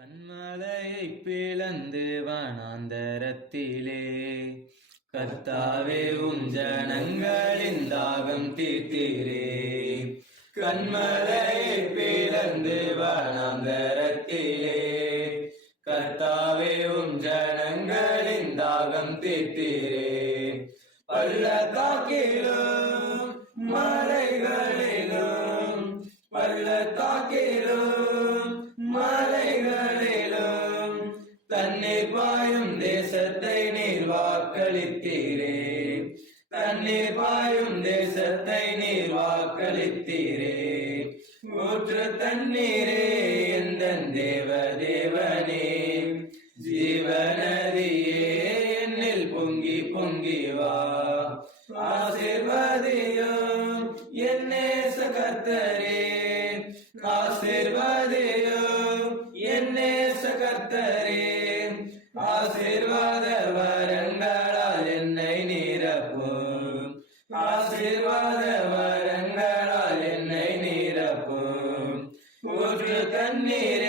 கண்மலையை பிளந்து வனாந்தரத்திலே கர்த்தாவே உம் ஜனங்களின் தாகம் தீர்த்தீரே. கண்மலையை பிளந்து வனாந்தரத்திலே கர்த்தாவே உம் ஜனங்களின் தாகம் தீர்த்தீரே. பள்ளத்தாக்கிலும் மலைகளிலும் பள்ளத்தாக்கிலும் மலைகளிலும் தண்ணீர் பாயும் தேசத்தை நீர் வாக்களித்தீரே. தண்ணீர் பாயும் தேசத்தை நீர் வாக்களித்தீரே. ஊற்று தண்ணீரே எந்தன் தேவ தேவனே, ஜீவநதியே என்னில் பொங்கி பொங்கி வா. ஆசீர்வதியும் என்னேச கர்த்தரே, ஆசீர்வதியும் என்னேச கர்த்தரே. ஆசீர்வாத வரங்களால் என்னை நிரப்பும், ஆசீர்வாத வரங்களால் என்னை நிரப்பும். ஊற்று தண்ணீர்